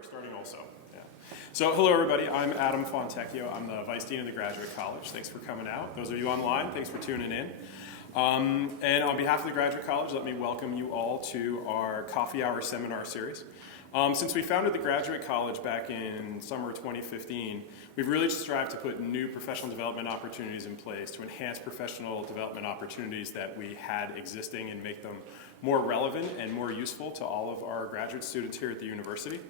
We're starting also. Yeah. So hello everybody, I'm Adam Fontecchio. I'm the Vice Dean of the Graduate College. Thanks for coming out. Those of you online, thanks for tuning in. And on behalf of the Graduate College, let me welcome you all to our Coffee Hour Seminar Series. Since we founded the Graduate College back in summer 2015, we've really strived to put new professional development opportunities in place to enhance professional development opportunities that we had existing and make them more relevant and more useful to all of our graduate students here at the university.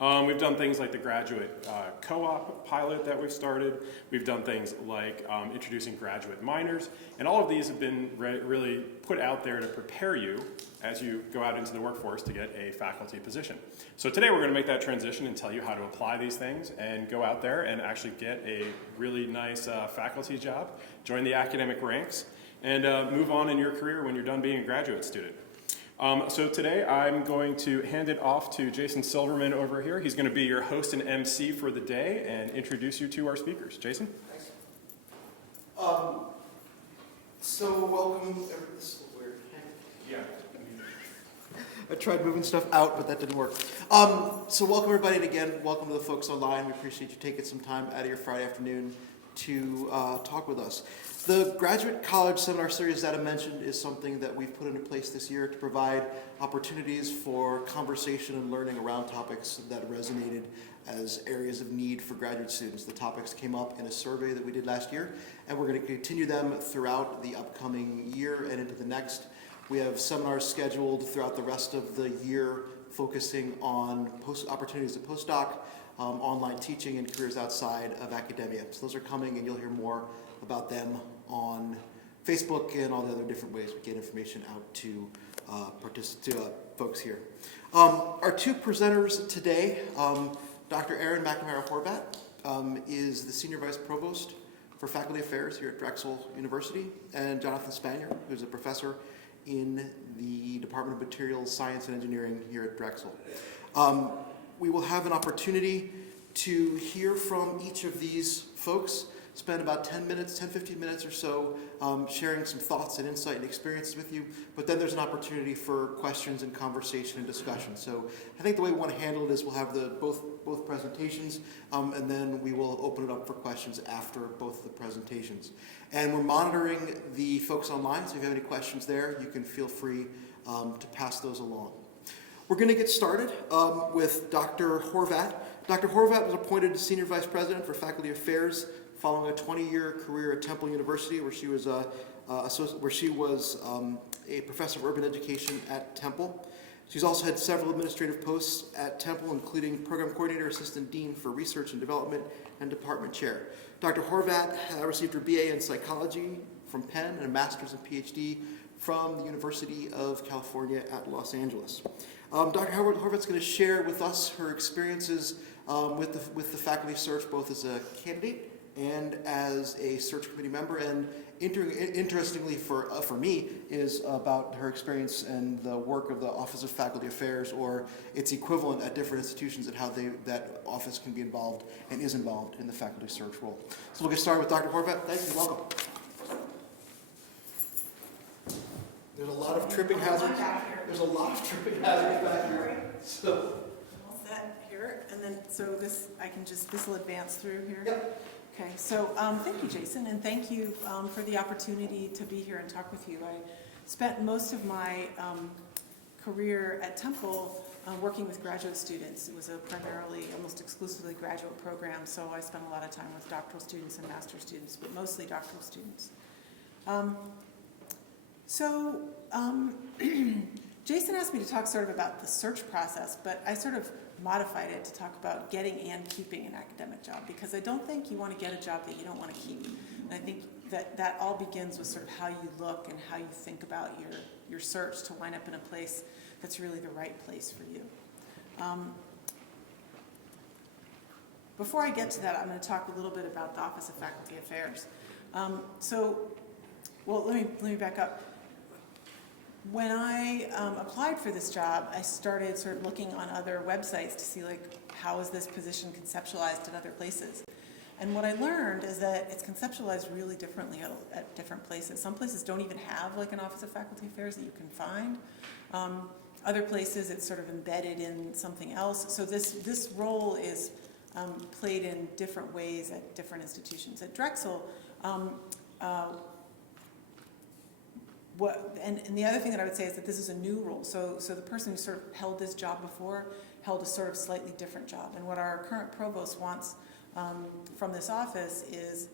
We've done things like the graduate co-op pilot that we've started. We've done things like introducing graduate minors, and all of these have been really put out there to prepare you as you go out into the workforce to get a faculty position. So today we're going to make that transition and tell you how to apply these things and go out there and actually get a really nice faculty job, join the academic ranks, and move on in your career when you're done being a graduate student. So today I'm going to hand it off to Jason Silverman over here. He's going to be your host and MC for the day and introduce you to our speakers. Jason? Thanks. So welcome. This is weird. Yeah. I tried moving stuff out, but that didn't work. So welcome everybody, and again, welcome to the folks online. We appreciate you taking some time out of your Friday afternoon to talk with us. The Graduate College Seminar Series that I mentioned is something that we've put into place this year to provide opportunities for conversation and learning around topics that resonated as areas of need for graduate students. The topics came up in a survey that we did last year, and we're going to continue them throughout the upcoming year and into the next. We have seminars scheduled throughout the rest of the year focusing on opportunities at postdoc, online teaching, and careers outside of academia. So those are coming, and you'll hear more about them on Facebook and all the other different ways we get information out to folks here. Our two presenters today, Dr. Erin McNamara-Horvat is the Senior Vice Provost for Faculty Affairs here at Drexel University, and Jonathan Spaniard, who's a professor in the Department of Materials Science and Engineering here at Drexel. We will have an opportunity to hear from each of these folks, spend about 15 minutes or so sharing some thoughts and insight and experiences with you, but then there's an opportunity for questions and conversation and discussion. So I think the way we want to handle it is we'll have both presentations, and then we will open it up for questions after both the presentations. And we're monitoring the folks online, so if you have any questions there, you can feel free to pass those along. We're going to get started with Dr. Horvat. Dr. Horvat was appointed Senior Vice President for Faculty Affairs following a 20-year career at Temple University, where she was a professor of urban education at Temple. She's also had several administrative posts at Temple, including Program Coordinator, Assistant Dean for Research and Development, and Department Chair. Dr. Horvat received her BA in Psychology from Penn and a Master's and PhD from the University of California at Los Angeles. Dr. Howard Horvitz is going to share with us her experiences with the faculty search, both as a candidate and as a search committee member. And interestingly for me is about her experience and the work of the Office of Faculty Affairs, or its equivalent at different institutions, and how that office can be involved and is involved in the faculty search role. So we'll get started with Dr. Horvat. Thank you. Welcome. There's a lot of tripping hazards. There's a lot of tripping hazards back here. So I'll set here, and then so this will advance through here. Yep. Okay, so thank you, Jason, and thank you for the opportunity to be here and talk with you. I spent most of my career at Temple working with graduate students. It was a primarily, almost exclusively graduate program, so I spent a lot of time with doctoral students and master's students, but mostly doctoral students. Jason asked me to talk sort of about the search process, but I sort of modified it to talk about getting and keeping an academic job, because I don't think you want to get a job that you don't want to keep. And I think that all begins with sort of how you look and how you think about your search to wind up in a place that's really the right place for you. Before I get to that, I'm going to talk a little bit about the Office of Faculty Affairs. Let me back up. When I applied for this job, I started sort of looking on other websites to see, like, how is this position conceptualized in other places. And what I learned is that it's conceptualized really differently at different places. Some places don't even have like an Office of Faculty Affairs that you can find. Other places, it's sort of embedded in something else. So this role is played in different ways at different institutions. At Drexel, and the other thing that I would say is that this is a new role. So the person who sort of held this job before held a sort of slightly different job. And what our current provost wants from this office is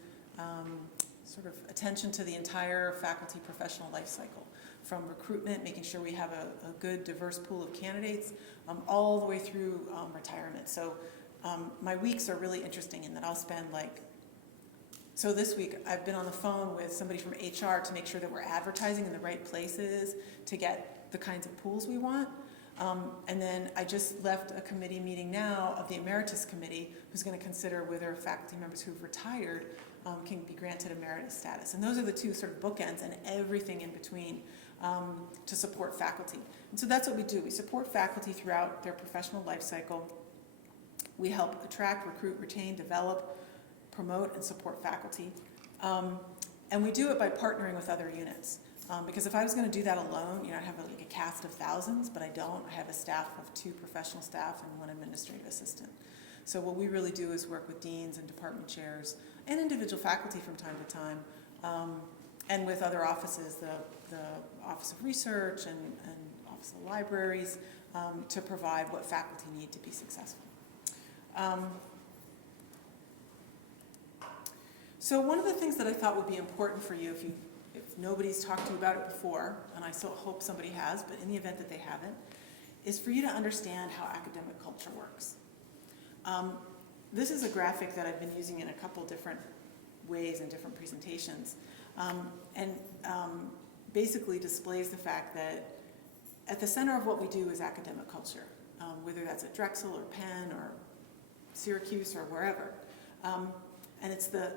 sort of attention to the entire faculty professional life cycle, from recruitment, making sure we have a good, diverse pool of candidates, all the way through retirement. So my weeks are really interesting in that I'll spend so this week I've been on the phone with somebody from HR to make sure that we're advertising in the right places to get the kinds of pools we want. And then I just left a committee meeting now of the Emeritus Committee, who's going to consider whether faculty members who've retired can be granted emeritus status. And those are the two sort of bookends and everything in between to support faculty. And so that's what we do. We support faculty throughout their professional life cycle. We help attract, recruit, retain, develop, promote, and support faculty. And we do it by partnering with other units. Because if I was going to do that alone, I'd have a cast of thousands, but I don't. I have a staff of 2 professional staff and 1 administrative assistant. So what we really do is work with deans and department chairs and individual faculty from time to time, and with other offices, the Office of Research and Office of Libraries, to provide what faculty need to be successful. So one of the things that I thought would be important for you, if nobody's talked to you about it before, and I still hope somebody has, but in the event that they haven't, is for you to understand how academic culture works. This is a graphic that I've been using in a couple different ways in different presentations, and basically displays the fact that at the center of what we do is academic culture, whether that's at Drexel or Penn or Syracuse or wherever. And it's the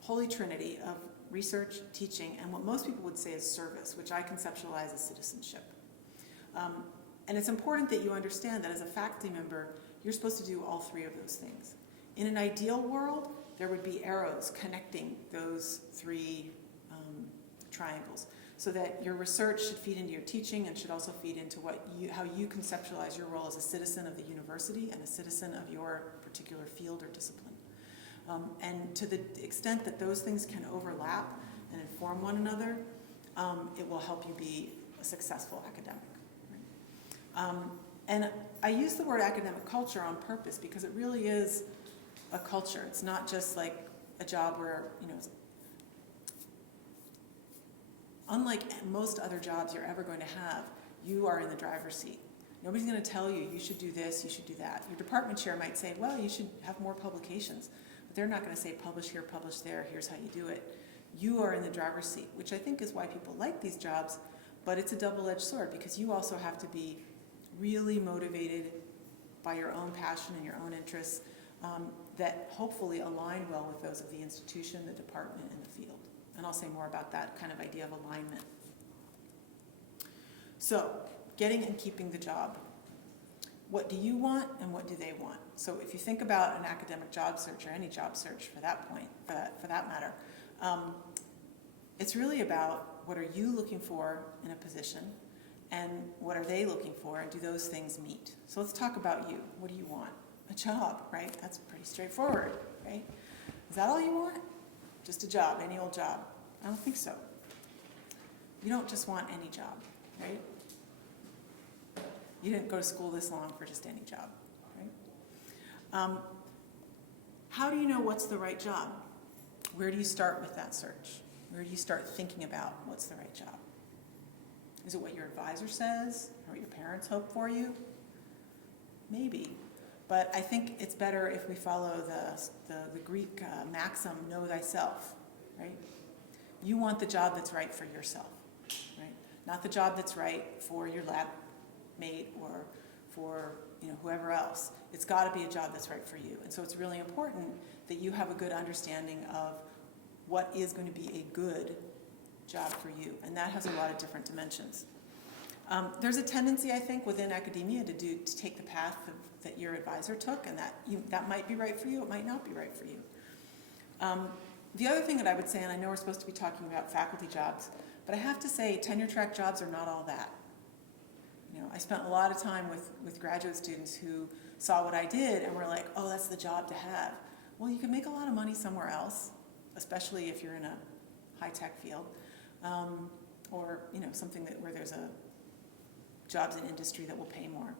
holy trinity of research, teaching, and what most people would say is service, which I conceptualize as citizenship. And it's important that you understand that as a faculty member, you're supposed to do all 3 of those things. In an ideal world, there would be arrows connecting those 3 triangles, so that your research should feed into your teaching and should also feed into how you conceptualize your role as a citizen of the university and a citizen of your particular field or discipline. And to the extent that those things can overlap and inform one another, it will help you be a successful academic. And I use the word academic culture on purpose because it really is a culture. It's not just like a job where, unlike most other jobs you're ever going to have, you are in the driver's seat. Nobody's going to tell you, you should do this, you should do that. Your department chair might say, well, you should have more publications. But they're not going to say, publish here, publish there, here's how you do it. You are in the driver's seat, which I think is why people like these jobs, but it's a double-edged sword because you also have to be really motivated by your own passion and your own interests that hopefully align well with those of the institution, the department, and the field. And I'll say more about that kind of idea of alignment. So, getting and keeping the job. What do you want and what do they want? So if you think about an academic job search or any job search for that matter, it's really about what are you looking for in a position and what are they looking for, and do those things meet? So let's talk about you. What do you want? A job, right? That's pretty straightforward, right? Is that all you want? Just a job, any old job? I don't think so. You don't just want any job, right? You didn't go to school this long for just any job, right? How do you know what's the right job? Where do you start with that search? Where do you start thinking about what's the right job? Is it what your advisor says, or what your parents hope for you? Maybe, but I think it's better if we follow the Greek maxim, know thyself, right? You want the job that's right for yourself, right? Not the job that's right for your lab mate or for whoever else. It's got to be a job that's right for you. And so it's really important that you have a good understanding of what is going to be a good job for you. And that has a lot of different dimensions. There's a tendency, I think, within academia to take the path that your advisor took, and that might be right for you, it might not be right for you. The other thing that I would say, and I know we're supposed to be talking about faculty jobs, but I have to say tenure track jobs are not all that. I spent a lot of time with graduate students who saw what I did and were like, oh, that's the job to have. Well, you can make a lot of money somewhere else, especially if you're in a high-tech field, or something where there's a jobs in industry that will pay more.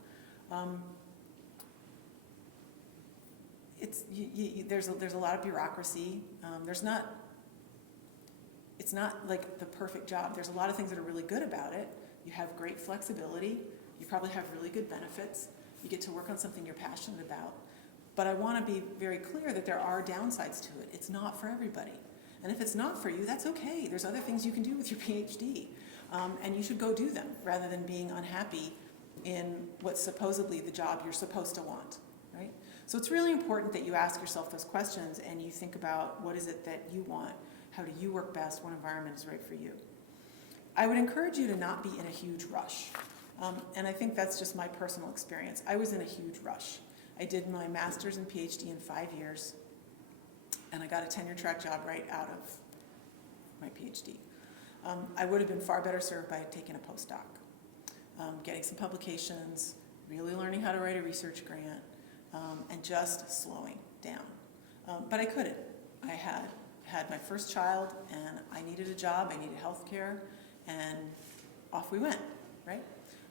There's a lot of bureaucracy. It's not like the perfect job. There's a lot of things that are really good about it. You have great flexibility. You probably have really good benefits. You get to work on something you're passionate about. But I want to be very clear that there are downsides to it. It's not for everybody. And if it's not for you, that's okay. There's other things you can do with your PhD. And you should go do them rather than being unhappy in what's supposedly the job you're supposed to want, right? So it's really important that you ask yourself those questions and you think about what is it that you want, how do you work best, what environment is right for you. I would encourage you to not be in a huge rush. And I think that's just my personal experience. I was in a huge rush. I did my master's and PhD in 5 years, and I got a tenure track job right out of my PhD. I would have been far better served by taking a postdoc, getting some publications, really learning how to write a research grant, and just slowing down. But I couldn't. I had my first child, and I needed a job, I needed health care, and off we went, right?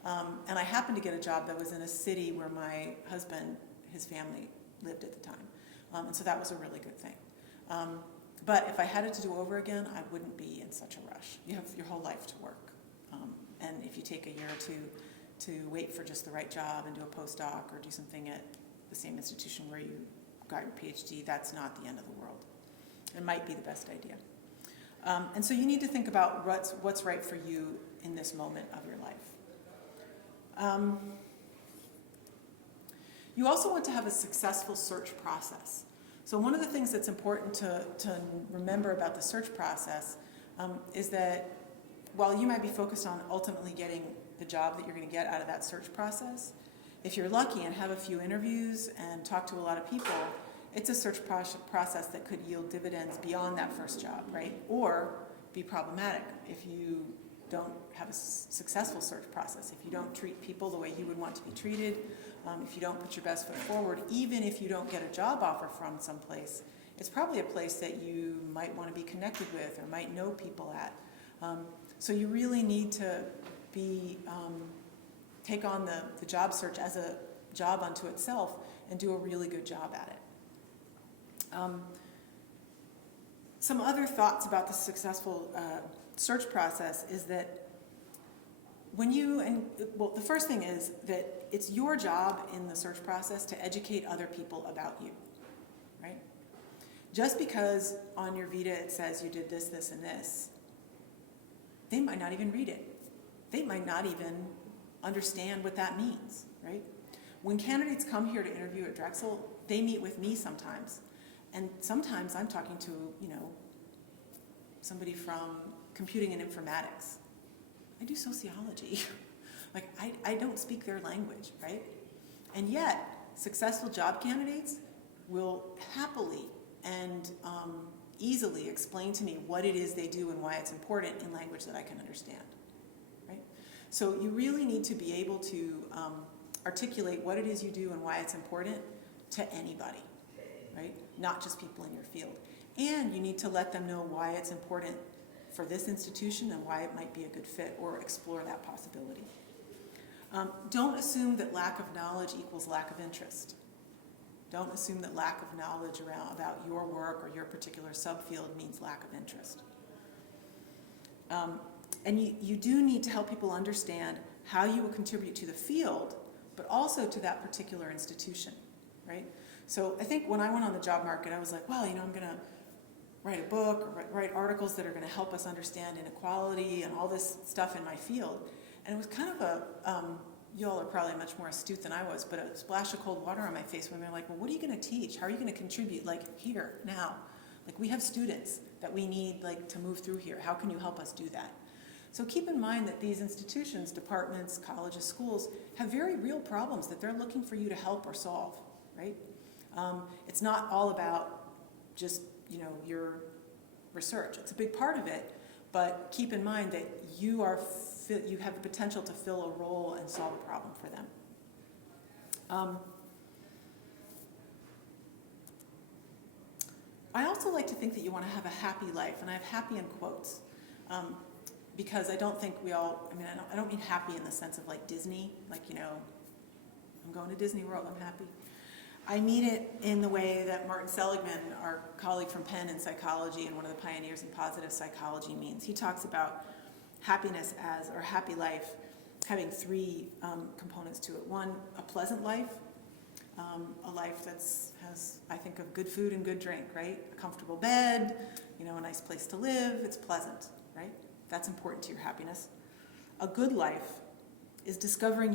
And I happened to get a job that was in a city where my husband, his family lived at the time. And so that was a really good thing. But if I had it to do over again, I wouldn't be in such a rush. You have your whole life to work. And if you take a year or two to wait for just the right job and do a postdoc or do something at the same institution where you got your PhD, that's not the end of the world. It might be the best idea. And so you need to think about what's right for you in this moment of your life. You also want to have a successful search process. So one of the things that's important to remember about the search process is that while you might be focused on ultimately getting the job that you're going to get out of that search process, if you're lucky and have a few interviews and talk to a lot of people, it's a search process that could yield dividends beyond that first job, right? Or be problematic if you don't have a successful search process, if you don't treat people the way you would want to be treated, if you don't put your best foot forward, even if you don't get a job offer from someplace, it's probably a place that you might want to be connected with or might know people at. So you really need to take on the job search as a job unto itself and do a really good job at it. Some other thoughts about the successful search process is that the first thing is that it's your job in the search process to educate other people about you, right? Just because on your vita it says you did this, this, and this, they might not even read it. They might not even understand what that means, right? When candidates come here to interview at Drexel, they meet with me sometimes. And sometimes I'm talking to, somebody from computing and informatics. I do sociology. Like, I don't speak their language, right? And yet, successful job candidates will happily and easily explain to me what it is they do and why it's important in language that I can understand, right? So you really need to be able to articulate what it is you do and why it's important to anybody, right? Not just people in your field. And you need to let them know why it's important for this institution and why it might be a good fit, or explore that possibility. Don't assume that lack of knowledge equals lack of interest. Don't assume that lack of knowledge about your work or your particular subfield means lack of interest. And you do need to help people understand how you will contribute to the field, but also to that particular institution, right? So I think when I went on the job market, I was like, well, I'm going to write a book, or write articles that are going to help us understand inequality and all this stuff in my field. And it was kind of you all are probably much more astute than I was, but a splash of cold water on my face when they're like, well, what are you going to teach? How are you going to contribute, here, now? We have students that we need, to move through here. How can you help us do that? So keep in mind that these institutions, departments, colleges, schools, have very real problems that they're looking for you to help or solve, right? It's not all about just your research. It's a big part of it, but keep in mind that you are you have the potential to fill a role and solve a problem for them. I also like to think that you want to have a happy life, and I have happy in quotes, because I don't think we all, I don't mean happy in the sense of like Disney, like, I'm going to Disney World, I'm happy. I mean it in the way that Martin Seligman, our colleague from Penn in psychology and one of the pioneers in positive psychology, means. He talks about happiness as, or happy life, having three components to it. One, a pleasant life, a life has, I think, of good food and good drink, right? A comfortable bed, a nice place to live, it's pleasant, right? That's important to your happiness. A good life is discovering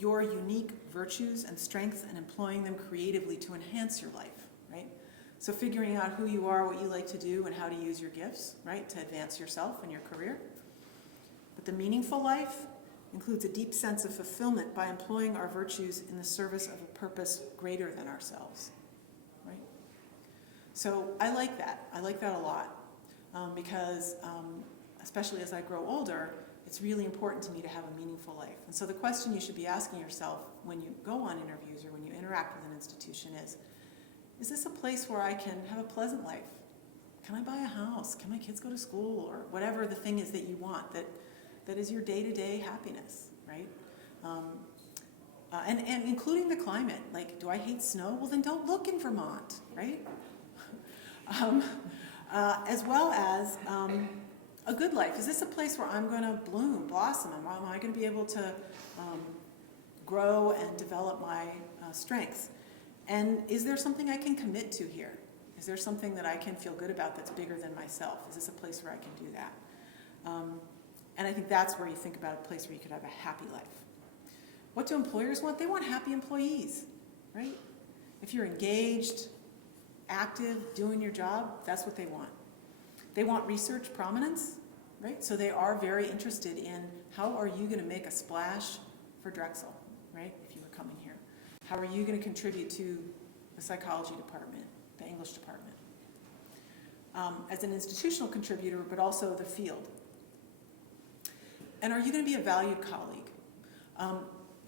your unique virtues and strengths and employing them creatively to enhance your life, right? So figuring out who you are, what you like to do, and how to use your gifts, right, to advance yourself and your career. But the meaningful life includes a deep sense of fulfillment by employing our virtues in the service of a purpose greater than ourselves, right? So I like that. I like that a lot because especially as I grow older, it's really important to me to have a meaningful life. And so the question you should be asking yourself when you go on interviews or when you interact with an institution is this a place where I can have a pleasant life? Can I buy a house? Can my kids go to school? Or whatever the thing is that you want that is your day-to-day happiness, right? And including the climate. Like, do I hate snow? Well, then don't look in Vermont, right? As well as a good life. Is this a place where I'm going to blossom? Am I going to be able to grow and develop my strengths? And is there something I can commit to here? Is there something that I can feel good about that's bigger than myself? Is this a place where I can do that? And I think that's where you think about a place where you could have a happy life. What do employers want? They want happy employees, right? If you're engaged, active, doing your job, that's what they want. They want research prominence, right? So they are very interested in how are you going to make a splash for Drexel, right? If you were coming here. How are you going to contribute to the psychology department, the English department? As an institutional contributor, but also the field. And are you going to be a valued colleague?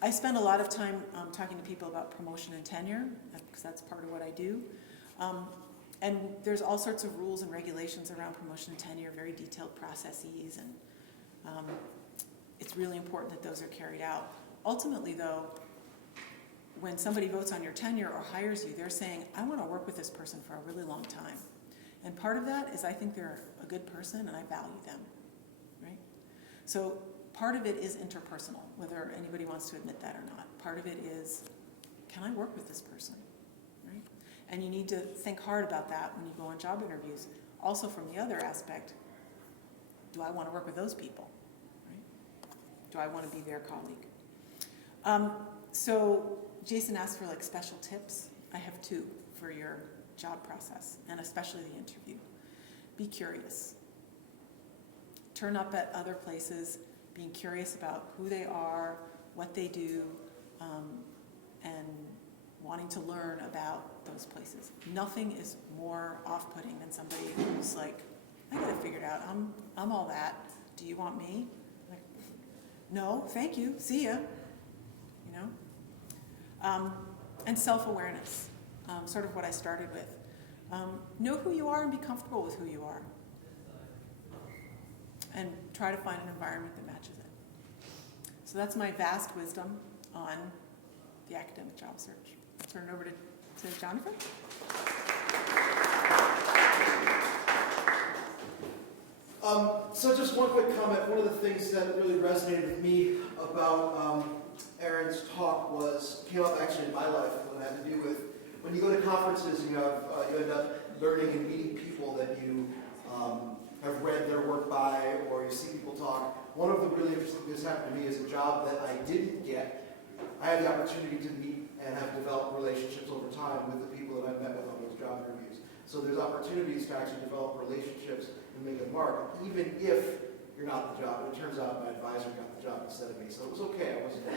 I spend a lot of time talking to people about promotion and tenure, because that's part of what I do. And there's all sorts of rules and regulations around promotion and tenure, very detailed processes, and it's really important that those are carried out. Ultimately, though, when somebody votes on your tenure or hires you, they're saying, I want to work with this person for a really long time. And part of that is I think they're a good person and I value them, right? So part of it is interpersonal, whether anybody wants to admit that or not. Part of it is, can I work with this person? And you need to think hard about that when you go on job interviews. Also from the other aspect, do I want to work with those people? Right? Do I want to be their colleague? So Jason asked for like special tips. I have two for your job process, and especially the interview. Be curious. Turn up at other places, being curious about who they are, what they do, and wanting to learn about those places. Nothing is more off-putting than somebody who's like, I got it figured out. I'm all that. Do you want me? Like, no, thank you. See ya. And self-awareness, sort of what I started with. Know who you are and be comfortable with who you are. And try to find an environment that matches it. So that's my vast wisdom on the academic job search. Turn it over to Jonathan. So just one quick comment. One of the things that really resonated with me about Erin's talk came up actually in my life, what it had to do with when you go to conferences, you end up learning and meeting people that you have read their work by, or you see people talk. One of the really interesting things that happened to me is a job that I didn't get. I had the opportunity to meet and have developed relationships over time with the people that I've met with on those job interviews. So there's opportunities to actually develop relationships and make a mark, even if you're not the job. It turns out my advisor got the job instead of me, so it was okay. I wasn't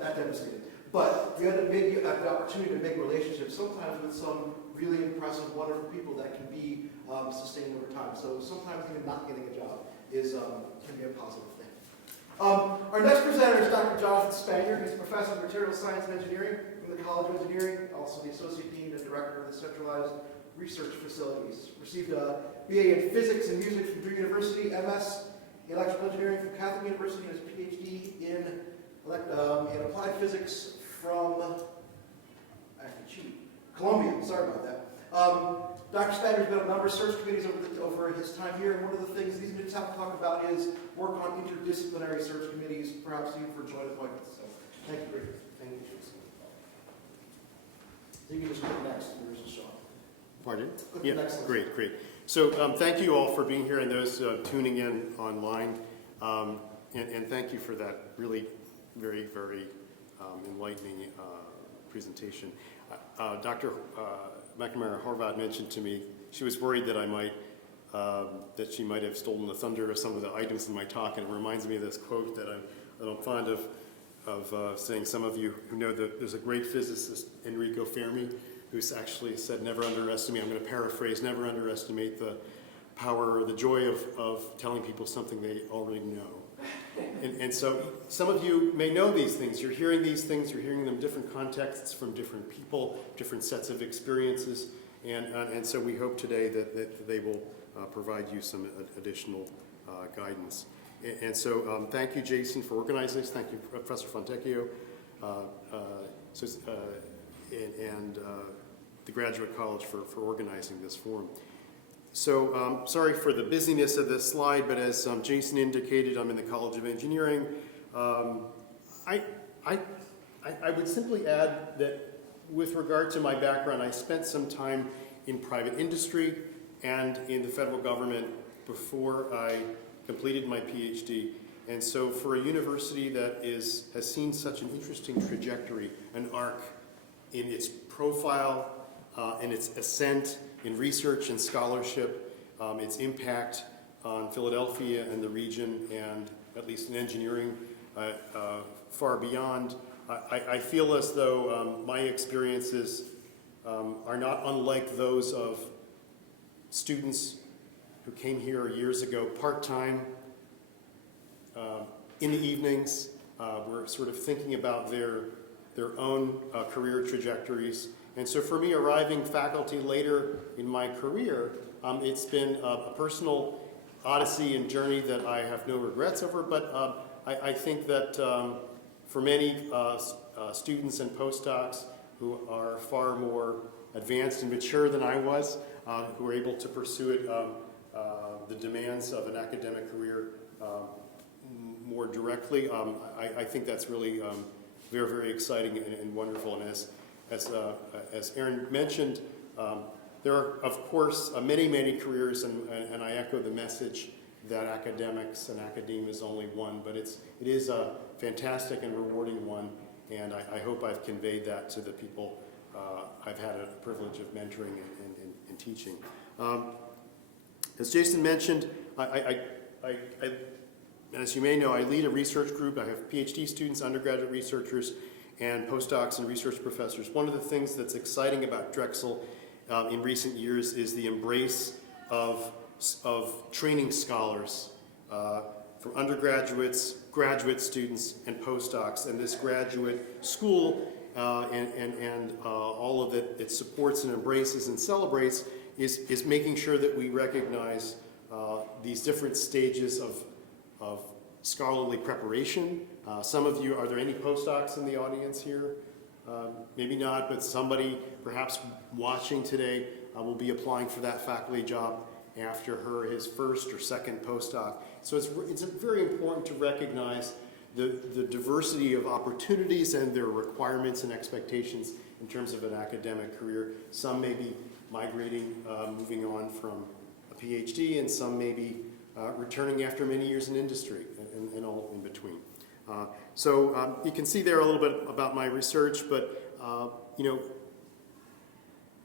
that devastated. But you have the opportunity to make relationships, sometimes with some really impressive, wonderful people that can be sustained over time. So sometimes even not getting a job can be a positive thing. Our next presenter is Dr. John Spaniard. He's a professor of material science and engineering from the College of Engineering, also the associate dean and director of the centralized research facilities. Received a BA in physics and music from Drew University, MS in electrical engineering from Catholic University, and his PhD in applied physics from Columbia. Sorry about that. Dr. Spaniard's been on a number of search committees over his time here, and one of the things he's going to have to talk about is work on interdisciplinary search committees, perhaps even for joint appointments. So, thank you, Rick. Thank you, Jason. So you can just click next, and there's a shot. Pardon? Click Yeah, next. great. So thank you all for being here and those tuning in online. And thank you for that really very, very enlightening presentation. Dr. McNamara Horvath mentioned to me she was worried that that she might have stolen the thunder of some of the items in my talk, and it reminds me of this quote that I'm fond of saying. Some of you who know that there's a great physicist, Enrico Fermi, who's actually said, never underestimate, I'm going to paraphrase, never underestimate the power or the joy of telling people something they already know. And so some of you may know these things. You're hearing these things, you're hearing them in different contexts from different people, different sets of experiences. And so we hope today that they will provide you some additional guidance. And so thank you, Jason, for organizing this. Thank you, Professor Fontecchio, and the Graduate College for organizing this forum. So sorry for the busyness of this slide, but as Jason indicated, I'm in the College of Engineering. I would simply add that with regard to my background, I spent some time in private industry and in the federal government before I completed my PhD. And so for a university that has seen such an interesting trajectory, an arc in its profile, in its ascent in research and scholarship, its impact on Philadelphia and the region, and at least in engineering far beyond, I feel as though my experiences are not unlike those of students who came here years ago part-time, in the evenings. We're sort of thinking about their own career trajectories. And so for me, arriving faculty later in my career, it's been a personal odyssey and journey that I have no regrets over, but I think that for many students and postdocs who are far more advanced and mature than I was, who are able to pursue it, the demands of an academic career more directly, I think that's really very, very exciting and wonderful. And as Aaron mentioned, there are, of course, many, many careers, and I echo the message that academics and academia is only one, but it is a fantastic and rewarding one, and I hope I've conveyed that to the people I've had a privilege of mentoring and teaching. As Jason mentioned, as you may know, I lead a research group. I have PhD students, undergraduate researchers, and postdocs and research professors. One of the things that's exciting about Drexel in recent years is the embrace of training scholars from undergraduates, graduate students, and postdocs. And this graduate school and all of it supports and embraces and celebrates is making sure that we recognize these different stages of scholarly preparation. Some of you, are there any postdocs in the audience here? Maybe not, but somebody perhaps watching today will be applying for that faculty job after his first or second postdoc. So it's very important to recognize the diversity of opportunities and their requirements and expectations in terms of an academic career. Some may be migrating, moving on from a PhD, and some may be returning after many years in industry, and all in between. So you can see there a little bit about my research, but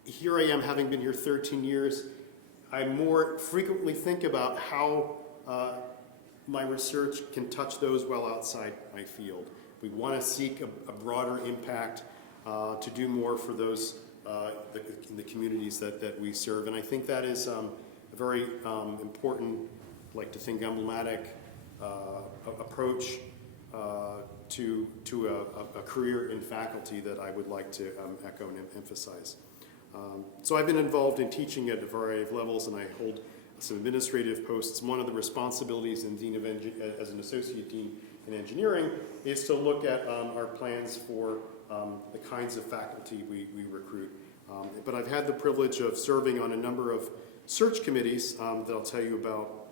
here I am, having been here 13 years. I more frequently think about how my research can touch those well outside my field. We want to seek a broader impact to do more for those in the communities that we serve, and I think that is a very important, I like to think, emblematic approach to a career in faculty that I would like to echo and emphasize. So I've been involved in teaching at a variety of levels, and I hold some administrative posts. One of the responsibilities as an associate dean in engineering is to look at our plans for the kinds of faculty we recruit. But I've had the privilege of serving on a number of search committees that I'll tell you about.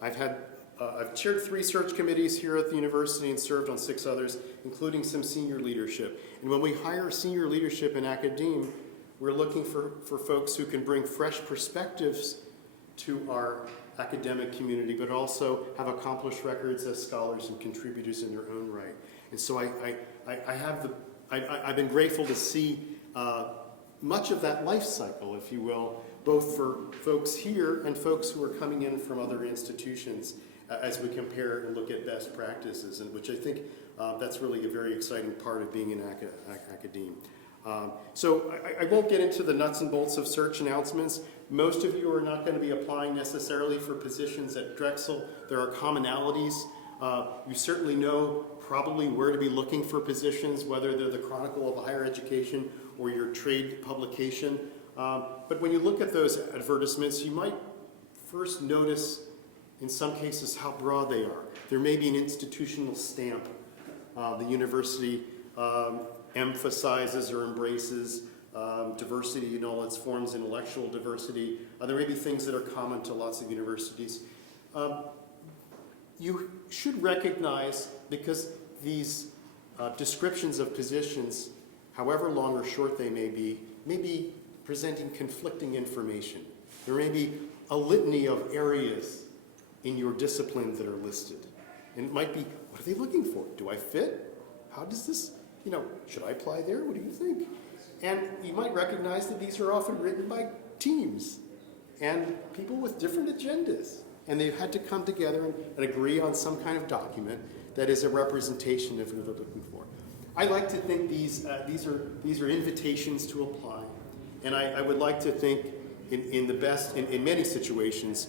I've chaired 3 search committees here at the university and served on 6 others, including some senior leadership. And when we hire senior leadership in academia, we're looking for folks who can bring fresh perspectives to our academic community, but also have accomplished records as scholars and contributors in their own right. And so I've been grateful to see much of that life cycle, if you will, both for folks here and folks who are coming in from other institutions as we compare and look at best practices, and which I think that's really a very exciting part of being in academia. So I won't get into the nuts and bolts of search announcements. Most of you are not going to be applying necessarily for positions at Drexel. There are commonalities. You certainly know probably where to be looking for positions, whether they're the Chronicle of Higher Education or your trade publication. But when you look at those advertisements, you might first notice, in some cases, how broad they are. There may be an institutional stamp. The university emphasizes or embraces diversity in all its forms, intellectual diversity. There may be things that are common to lots of universities. You should recognize, because these descriptions of positions, however long or short they may be presenting conflicting information. There may be a litany of areas in your discipline that are listed. And it might be, what are they looking for? Do I fit? How does this, should I apply there? What do you think? And you might recognize that these are often written by teams and people with different agendas. And they've had to come together and agree on some kind of document that is a representation of who they're looking for. I like to think these are invitations to apply. And I would like to think in many situations,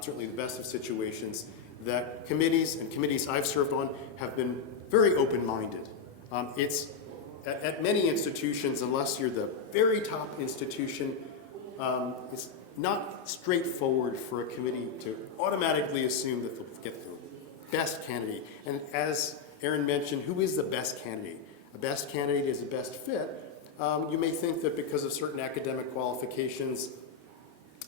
certainly the best of situations, that committees and committees I've served on have been very open-minded. It's at many institutions, unless you're the very top institution, it's not straightforward for a committee to automatically assume that they'll get the best candidate. And as Aaron mentioned, who is the best candidate? A best candidate is a best fit. You may think that because of certain academic qualifications,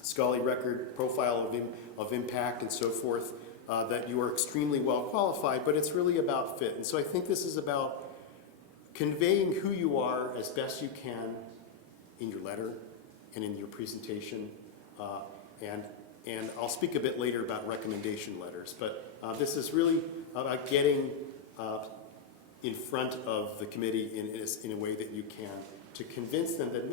scholarly record, profile of impact, and so forth, that you are extremely well qualified, but it's really about fit. And so I think this is about conveying who you are as best you can in your letter and in your presentation. And I'll speak a bit later about recommendation letters, but this is really about getting in front of the committee in a way that you can, to convince them that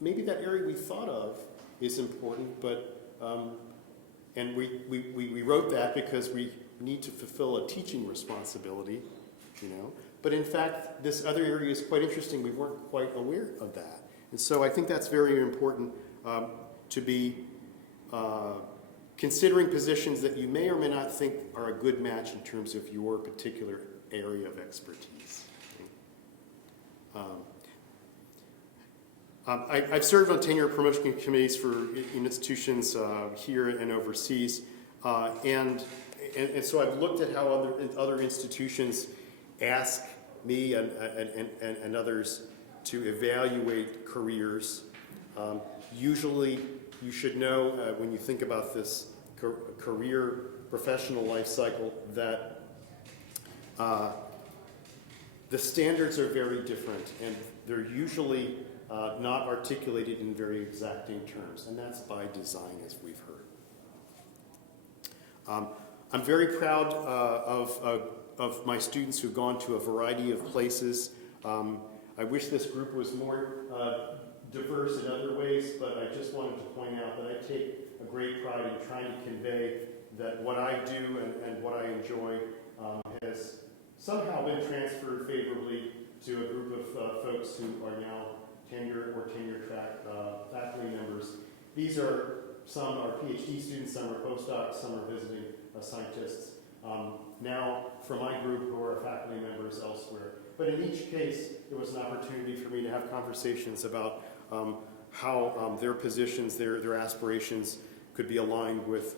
maybe that area we thought of is important, but and we wrote that because we need to fulfill a teaching responsibility, But in fact, this other area is quite interesting. We weren't quite aware of that, and so I think that's very important to be considering positions that you may or may not think are a good match in terms of your particular area of expertise. I've served on tenure promotion committees for institutions here and overseas, and so I've looked at how other institutions ask me and others to evaluate careers. Usually, you should know when you think about this career professional life cycle that the standards are very different, and they're usually not articulated in very exacting terms, and that's by design, as we've heard. I'm very proud of my students who've gone to a variety of places. I wish this group was more diverse in other ways, but I just wanted to point out that I take a great pride in trying to convey that what I do and what I enjoy has somehow been transferred favorably to a group of folks who are now tenure or tenure track faculty members. These are some are PhD students, some are postdocs, some are visiting scientists. Now, for my group, who are faculty members elsewhere. But in each case, it was an opportunity for me to have conversations about how their positions, their aspirations could be aligned with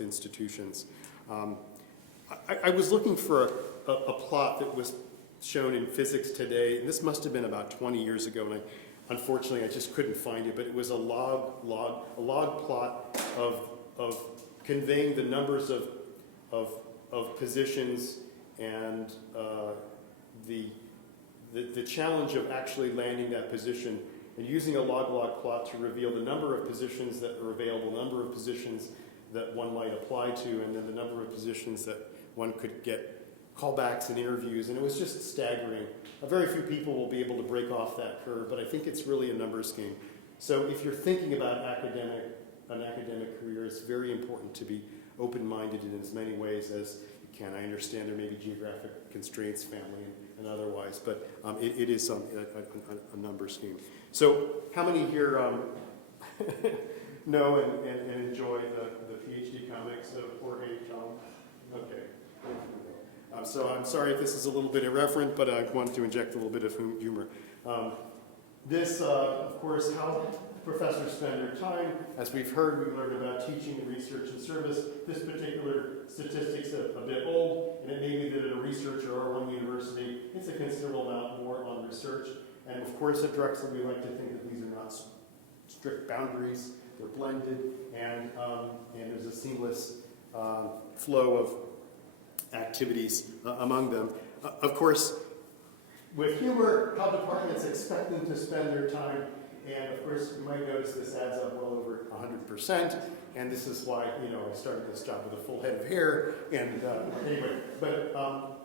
institutions. I was looking for a plot that was shown in Physics Today, and this must have been about 20 years ago, and unfortunately I just couldn't find it, but it was a log plot of conveying the numbers of positions and the challenge of actually landing that position, and using a log plot to reveal the number of positions that are available, number of positions that one might apply to, and then the number of positions that one could get callbacks and interviews, and it was just staggering. Very few people will be able to break off that curve, but I think it's really a numbers game. So if you're thinking about an academic career, it's very important to be open-minded in as many ways as you can. I understand there may be geographic constraints, family, and otherwise, but it is a numbers game. So how many here know and enjoy the PhD comics of Jorge Chong? Okay. So I'm sorry if this is a little bit irreverent, but I wanted to inject a little bit of humor. This, of course, how professors spend their time. As we've heard, we learned about teaching and research and service. This particular statistic's a bit old, and it may be that at a researcher or one university, it's a considerable amount more on research. And of course, at Drexel, we like to think that these are not strict boundaries. They're blended, and there's a seamless flow of activities among them. Of course, with humor, how departments expect them to spend their time, and of course, you might notice this adds up well over 100%, and this is why, I started this job with a full head of hair, and anyway, but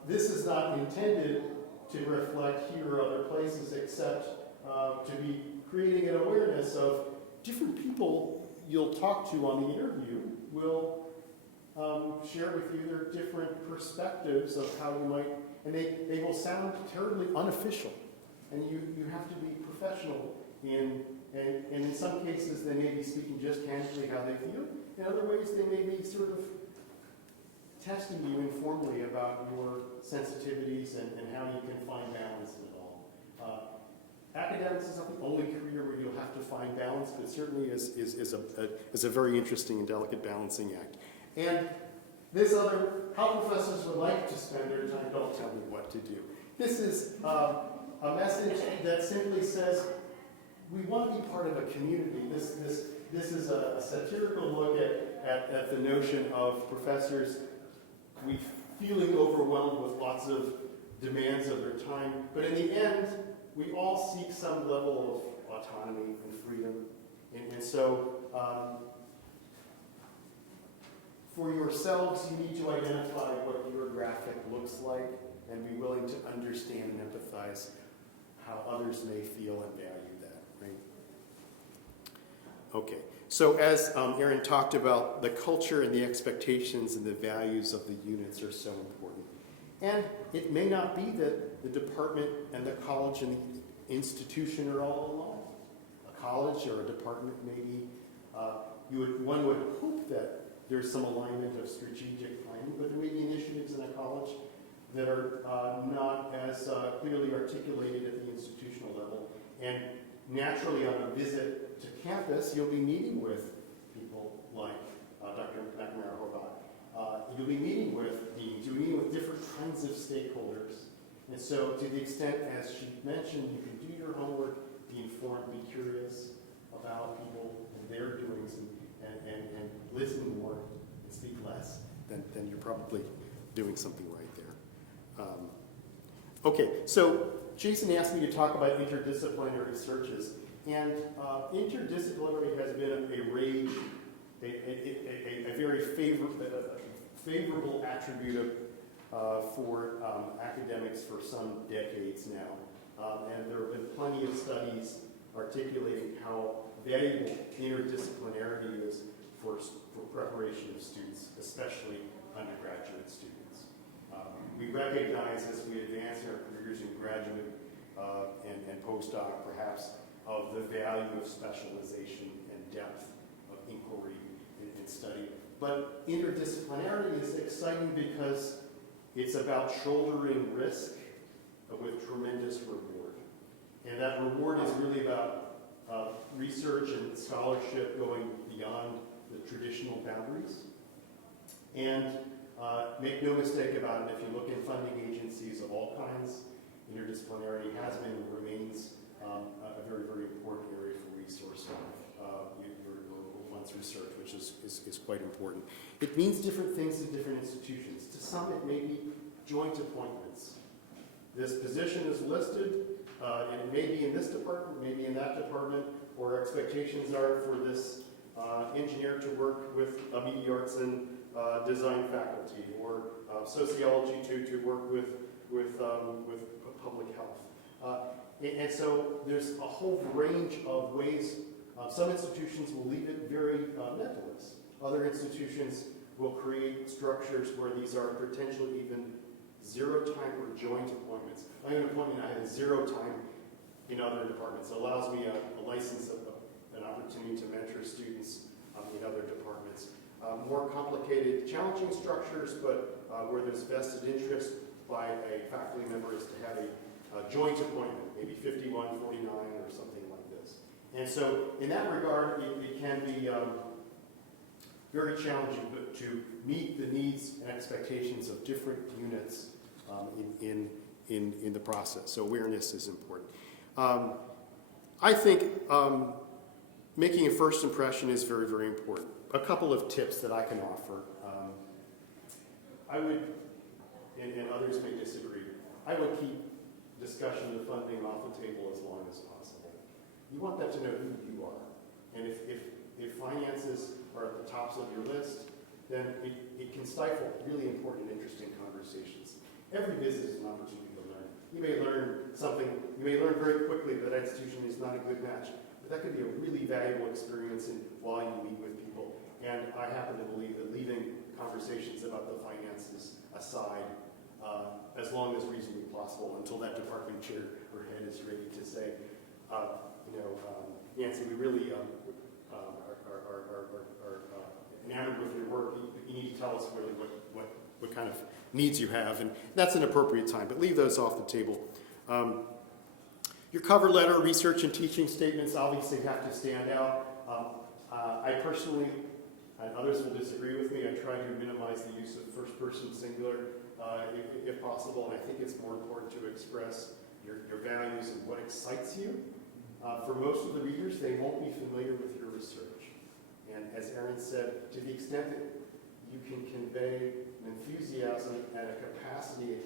this is not intended to reflect here or other places, except to be creating an awareness of different people you'll talk to on the interview will share with you their different perspectives of how you might, and they will sound terribly unofficial, and you have to be professional and in some cases they may be speaking just candidly how they feel. In other ways, they may be sort of testing you informally about your sensitivities and how you can find balance in it all. Academics is not the only career where you'll have to find balance, but it certainly is a very interesting and delicate balancing act. And this other, how professors would like to spend their time, don't tell me what to do. This is a message that simply says, we want to be part of a community. This is a satirical look at the notion of professors feeling overwhelmed with lots of demands of their time. But in the end, we all seek some level of autonomy and freedom. And so, for yourselves, you need to identify what your graphic looks like and be willing to understand and empathize how others may feel and value that, right? Okay, so as Erin talked about, the culture and the expectations and the values of the units are so important. And it may not be that the department and the college and the institution are all alone. A college or a department maybe, one would hope that there's some alignment of strategic planning, but there may be initiatives in a college that are not as clearly articulated at the institutional level. And naturally, on a visit to campus, you'll be meeting with people like Dr. McNamara Horvat. You'll be meeting with deans. You'll be meeting with different kinds of stakeholders. And so, to the extent, as she mentioned, you can do your homework, be informed, be curious about people and their doings, and listen more and speak less, then you're probably doing something right there. Okay, so Jason asked me to talk about interdisciplinary searches, and interdisciplinary has been a rage, a very favorable attribute for academics for some decades now, and there have been plenty of studies articulating how valuable interdisciplinarity is for preparation of students, especially undergraduate students. We recognize as we advance in our careers in graduate and postdoc, perhaps, of the value of specialization and depth inquiry and study. But interdisciplinarity is exciting because it's about shouldering risk with tremendous reward. And that reward is really about research and scholarship going beyond the traditional boundaries. And make no mistake about it, if you look in funding agencies of all kinds, interdisciplinarity has been and remains a very, very important area for resource your one's research, which is quite important. It means different things to different institutions. To some, it may be joint appointments. This position is listed, and it may be in this department, maybe in that department, or expectations are for this engineer to work with media arts and design faculty, or sociology to work with public health. And so there's a whole range of ways. Some institutions will leave it very nebulous. Other institutions will create structures where these are potentially even zero-time or joint appointments. I have an appointment, I have 0 time in other departments. It allows me a license, an opportunity to mentor students in other departments. More complicated, challenging structures, but where there's vested interest by a faculty member is to have a joint appointment, maybe 51, 49, or something like this. And so in that regard, it can be very challenging to meet the needs and expectations of different units in the process. So awareness is important. I think making a first impression is very, very important. A couple of tips that I can offer. I would, and others may disagree, I would keep discussion of funding off the table as long as possible. You want them to know who you are. And if finances are at the tops of your list, then it can stifle really important and interesting conversations. Every visit is an opportunity to learn. You may learn something, you may learn very quickly that institution is not a good match, but that could be a really valuable experience while you meet with people. And I happen to believe that leaving conversations about the finances aside as long as reasonably possible until that department chair or head is ready to say, Nancy, we really are enamored with your work. You need to tell us really what kind of needs you have, and that's an appropriate time, but leave those off the table. Your cover letter, research and teaching statements obviously have to stand out. I personally, and others will disagree with me, I try to minimize the use of first person singular if possible, and I think it's more important to express your values and what excites you. For most of the readers, they won't be familiar with your research. And as Erin said, to the extent that you can convey an enthusiasm and a capacity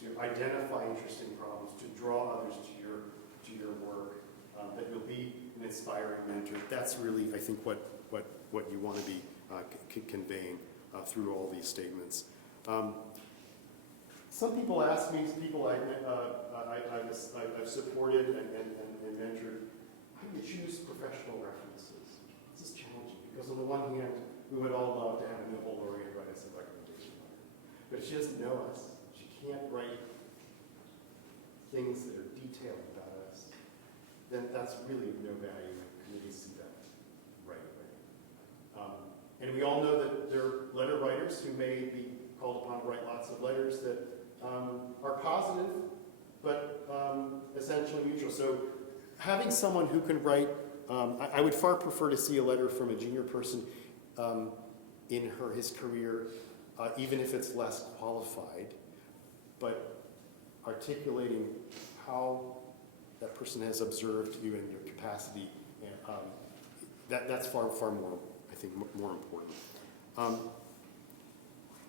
to identify interesting problems, to draw others to your work, that you'll be an inspiring mentor. That's really, I think, what you want to be conveying through all these statements. Some people ask me, people I've supported and mentored, how do you choose professional references? This is challenging because on the one hand, we would all love to have a Nobel laureate write us a recommendation letter. But if she doesn't know us, she can't write things that are detailed about us, then that's really of no value. Committees see that right away. And we all know that there are letter writers who may be called upon to write lots of letters that are positive, but essentially neutral. So having someone who can write, I would far prefer to see a letter from a junior person in his career, even if it's less qualified, but articulating how that person has observed you and your capacity, and that's far more, I think, more important.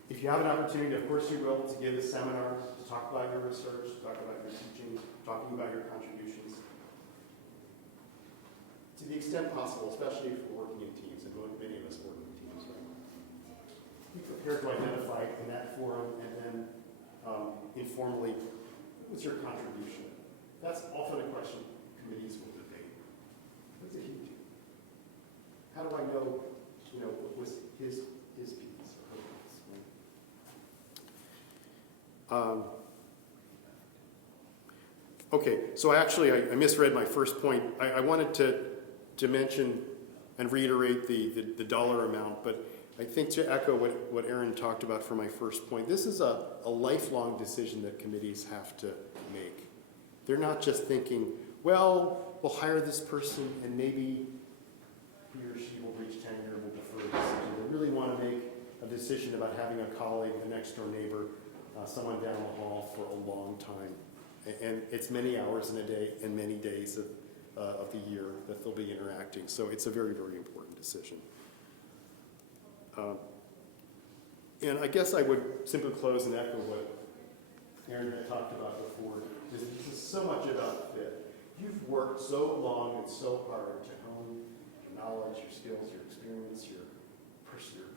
If you have an opportunity, of course you will, to give a seminar, to talk about your research, to talk about your teaching, talking about your contributions. To the extent possible, especially if we're working in teams, and many of us work in teams right now, be prepared to identify in that forum and then informally, what was your contribution? That's often a question committees will debate. What did he do? How do I know, what was his piece or her piece? Right? Okay, so I misread my first point. I wanted to mention and reiterate the dollar amount, but I think to echo what Aaron talked about for my first point, this is a lifelong decision that committees have to make. They're not just thinking, well, we'll hire this person and maybe he or she will reach tenure, we'll defer a decision. They really want to make a decision about having a colleague, a next door neighbor, someone down the hall for a long time. And it's many hours in a day and many days of the year that they'll be interacting. So it's a very, very important decision. And I guess I would simply close and echo what Aaron had talked about before. This is so much about fit. You've worked so long and so hard to hone your knowledge, your skills, your experience, your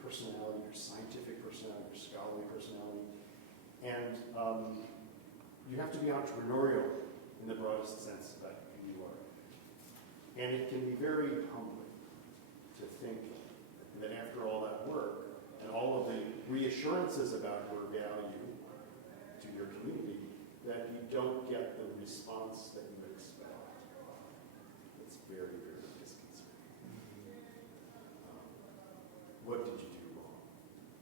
personality, your scientific personality, your scholarly personality. And you have to be entrepreneurial in the broadest sense about who you are. And it can be very humbling to think that after all that work and all of the reassurances about your value to your community, that you don't get the response that you expect. It's very, very disconcerting. What did you do wrong?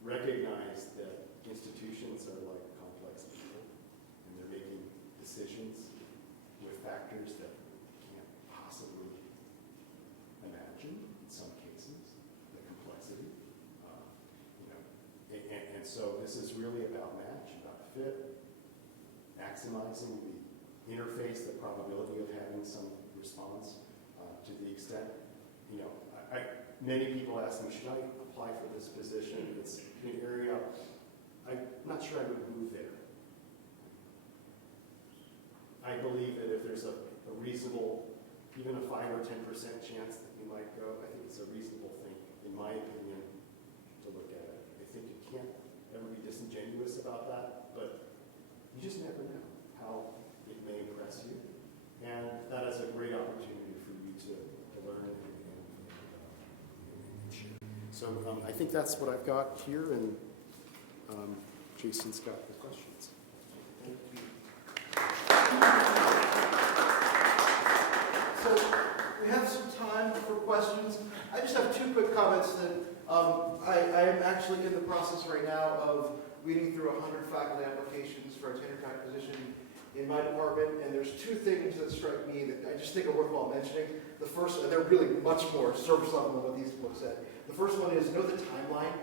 Recognize that institutions are like complex people, and they're making decisions with factors that you can't possibly imagine in some cases, the complexity. And so this is really about match, about fit, maximizing the interface, the probability of having some response to the extent, many people ask me, should I apply for this position? It's an area, I'm not sure I would move there. I believe that if there's a reasonable, even a 5 or 10% chance that you might go, I think it's a reasonable thing, in my opinion, to look at it. I think you can't ever be disingenuous about that, but you just never know how it may impress you. And that is a great opportunity for you to learn and share. So I think that's what I've got here, and Jason's got the questions. Thank you. So we have some time for questions. I just have 2 quick comments. That I am actually in the process right now of reading through 100 faculty applications for a tenure track position in my department, and there's 2 things that strike me that I just think are worthwhile mentioning. The first, and they're really much more surface level than what these books said. The first one is, the timeline.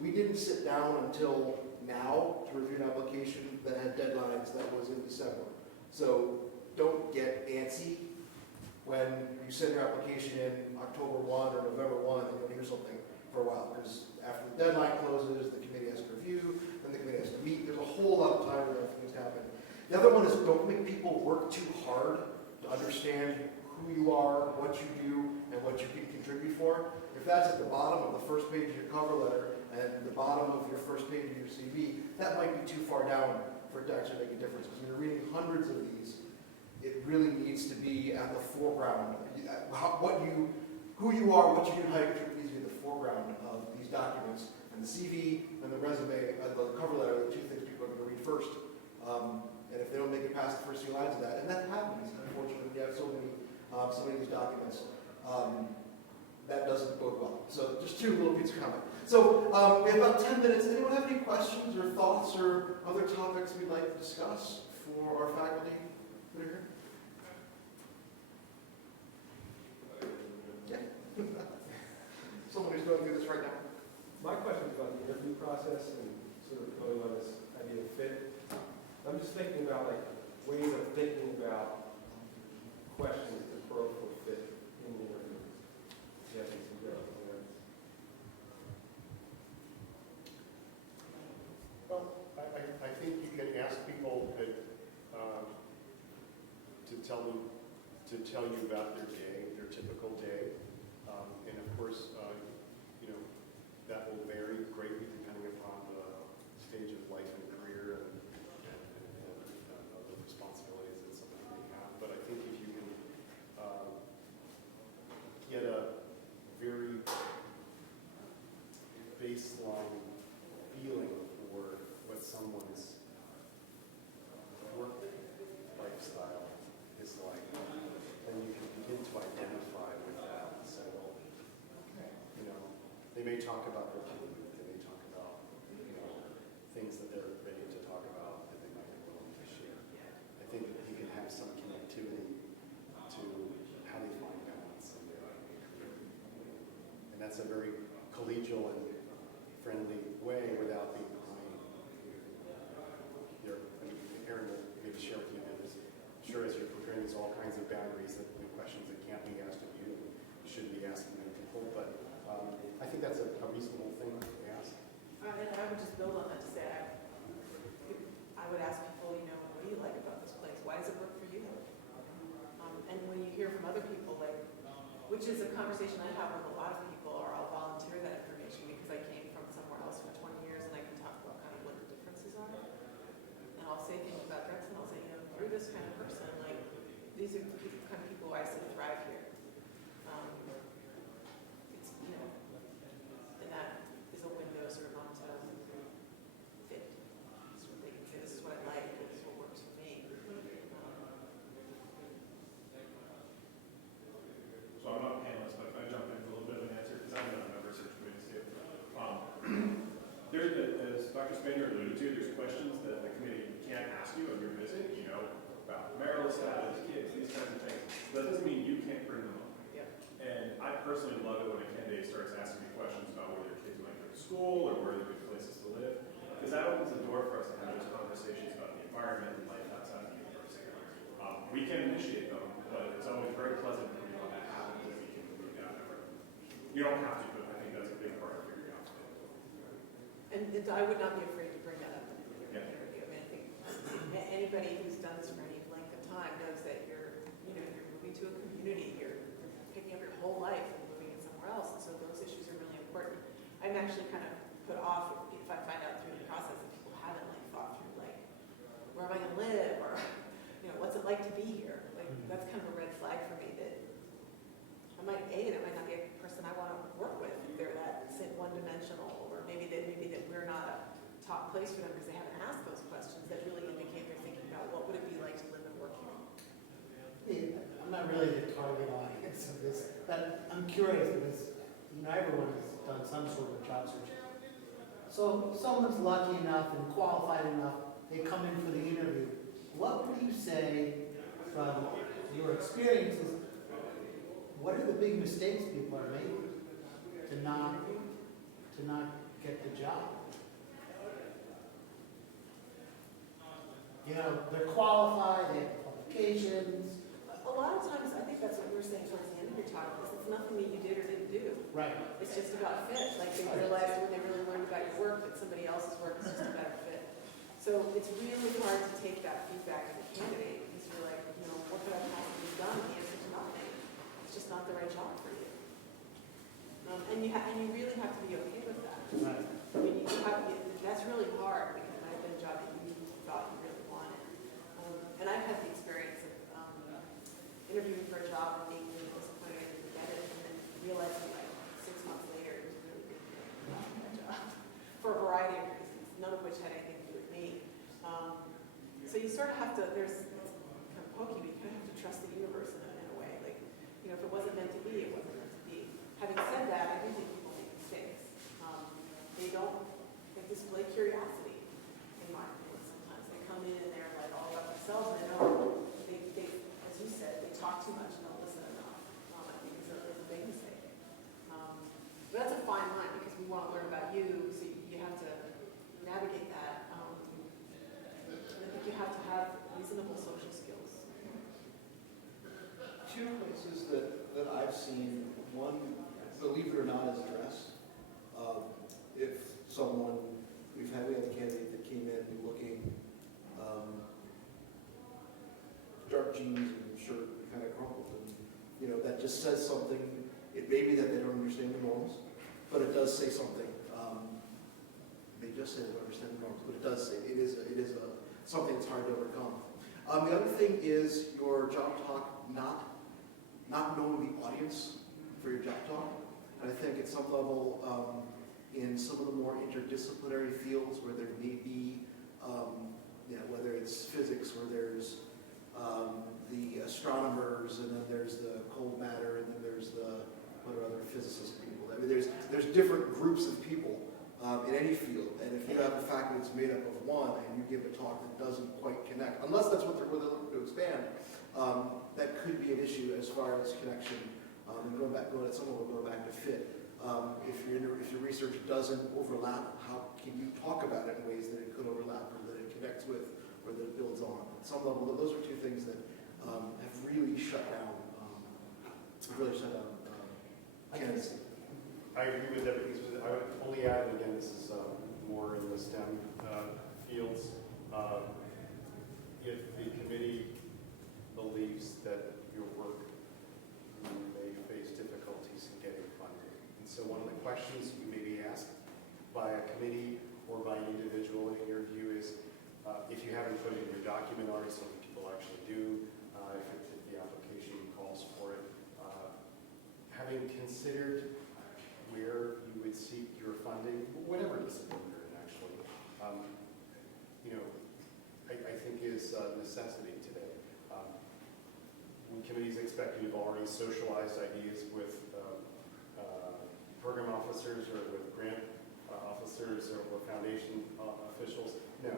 We didn't sit down until now to review an application that had deadlines that was in December. So don't get antsy when you send your application in October 1 or November 1 and you don't hear something for a while, because after the deadline closes, the committee has to review, then the committee has to meet. There's a whole lot of time where things happen. The other one is, don't make people work too hard to understand who you are, what you do, and what you can contribute for. If that's at the bottom of the first page of your cover letter and the bottom of your first page of your CV, that might be too far down for it to actually make a difference. Because when you're reading hundreds of these, it really needs to be at the foreground. Who you are, what you do, how you contribute needs to be at the foreground of these documents. And the CV and the resume, the cover letter, are the 2 things people are going to read first. And if they don't make it past the first few lines of that, and that happens, unfortunately, we have so many of these documents, that doesn't bode well. So just 2 little pieces of comment. So we have about 10 minutes. Anyone have any questions or thoughts or other topics we'd like to discuss for our faculty that are here? Yeah. Someone who's going through this right now. My question is about the interview process and sort of going on this idea of fit. I'm just thinking about ways of thinking about questions to probe for fit in the interview. Yes, it's Well, I think you can ask people that, to tell you about their day, their typical day, and of course, that will vary greatly depending upon the stage of life and career and the responsibilities that somebody may have. But I think if you can get a very baseline feeling for what someone's work lifestyle is like, then you can begin to identify with that talk about their team, they may talk about, things that they're ready to talk about that they might be willing to share. I think that you can have some connectivity to how they find balance in their career. And that's a very collegial and friendly way without being behind. Aaron will maybe share with you that I'm sure as you're preparing, there's all kinds of boundaries that questions that can't be asked of you, you shouldn't be asking other people, but I think that's a reasonable thing to ask. And I would just build on that to say, I would ask people, what do you like about this place? Why does it work for you? And when you hear from other people, which is a conversation I have with a lot of people, or I'll volunteer that information because I came from somewhere else for 20 years and I can talk about kind of what the differences are. And I'll say things about Drexel, and I'll say, you're this kind of person, these are the kind of people I see thrive here. It's, and that is a window sort of onto fit. So they can say, this is what I like, this is what works for me. So I'm not a panelist, but if I jump in for a little bit of an answer, because I'm a member of research committees too. As Dr. Spaniard alluded to, there's questions that the committee can't ask you on your visit, about marital status, kids, these kinds of things. That doesn't mean you can't bring them up. Yeah. And I personally love it when a candidate starts asking me questions about where their kids might go to school or where there are good places to live, because that opens the door for us to have those conversations about the environment and life outside of the university. We can initiate them, but it's always very pleasant for me when that happens and we can move down that road. You don't have to, but I think that's a big part of figuring out. And I would not be afraid to bring that up in an Yeah. interview. I think anybody who's done this for any length of time knows that you're moving to a community, you're picking up your whole life and moving it somewhere else, and so those issues are really important. I'm actually kind of put off if I find out through the process that people haven't thought through where am I going to live, or what's it like to be here. That's kind of a red flag for me that that might not be a person I want to work with if they're that one-dimensional, or maybe that we're not a top place for them because they haven't asked those questions that really indicate they're thinking about what would it be like to live and work here. I'm not really the target audience of this, but I'm curious because everyone has done some sort of job search. So if someone's lucky enough and qualified enough, they come in for the interview. What would you say from your experiences? What are the big mistakes people are making to not get the job? They're qualified, they have qualifications. A lot of times, I think that's what you were saying towards the end of your talk, is it's nothing that you did or didn't do. Right. It's just about fit. They realized when they really learned about your work that somebody else's work is just a better fit. So it's really hard to take that feedback to the candidate because you're like, what could I possibly have done? The answer is nothing. It's just not the right job for you. And you really have to be okay with that. Right. I mean, that's really hard because it might have been a job that you thought you really wanted. And I've had the experience of interviewing for a job and being really disappointed I didn't get it, and then realizing 6 months later it was really good about that job for a variety of reasons, none of which had anything to do with me. So you sort of have to, it's kind of pokey, but you kind of have to trust the universe in a way. If it wasn't meant to be, it wasn't meant to be. Having said that, I do think people make mistakes. They display curiosity, in my opinion, sometimes. They come in and they're all about themselves, and they, as you said, they talk too much and don't listen enough. I think it's a big mistake. But that's a fine line because we want to learn about you, so you have to navigate that. And I think you have to have reasonable social skills. Two places that I've seen, one, believe it or not, is dress. If we had a candidate that came in looking dark jeans and shirt kind of crumpled, and that just says something. It may be that they don't understand the norms, but it does say something. They just say they don't understand the norms, but it does say it is something that's hard to overcome. The other thing is your job talk not knowing the audience for your job talk. And I think at some level, in some of the more interdisciplinary fields where there may be, whether it's physics, where there's the astronomers, and then there's the cold matter, and then there's the what are other physicist people. I mean, there's different groups any field. And if you have a faculty that's made up of one and you give a talk that doesn't quite connect, unless that's what they're looking to expand, that could be an issue as far as connection. And someone will go back to fit. If your research doesn't overlap, how can you talk about it in ways that it could overlap or that it connects with or that it builds on? At some level, those are two things that have really shut down candidacy. I agree with everything. I would only add, and again, this is more in the STEM fields, if the committee believes that your work may face difficulties in getting funded. And so one of the questions you may be asked by a committee or by an individual in your view is, if you haven't put it in your document already, so many people actually do, if the application calls for it, having considered where you would seek your funding, whatever discipline you're in actually, I think is a necessity today. When committees expect you to have already socialized ideas with program officers or with grant officers or foundation officials, no.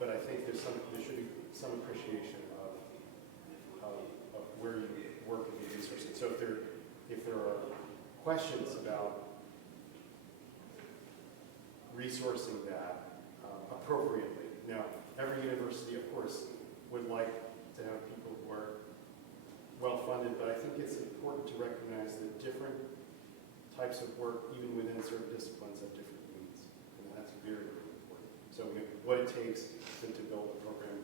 But I think there should be some appreciation of where you work with the resources. So if there are questions about resourcing that appropriately. Now, every university, of course, would like to have people who are well-funded, but I think it's important to recognize that different types of work, even within certain disciplines, have different needs. And that's very, very important. So what it takes to build a program.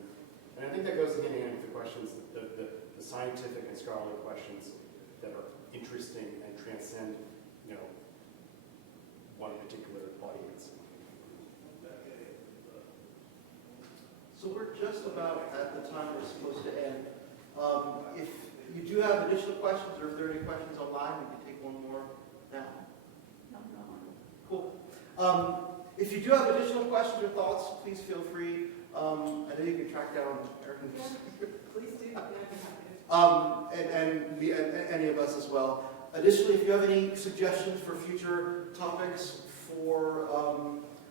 And I think that goes hand in hand with the questions, the scientific and scholarly questions that are interesting and transcend, one particular audience. So we're just about at the time we're supposed to end. If you do have additional questions, or if there are any questions online, we can take one more now. No. Cool. If you do have additional questions or thoughts, please feel free. I know you can track down Eric. Please do. Yeah, I'd be happy to. And any of us as well. Additionally, if you have any suggestions for future topics for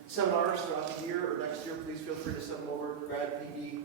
seminars throughout the year or next year, please feel free to send them over to gradpd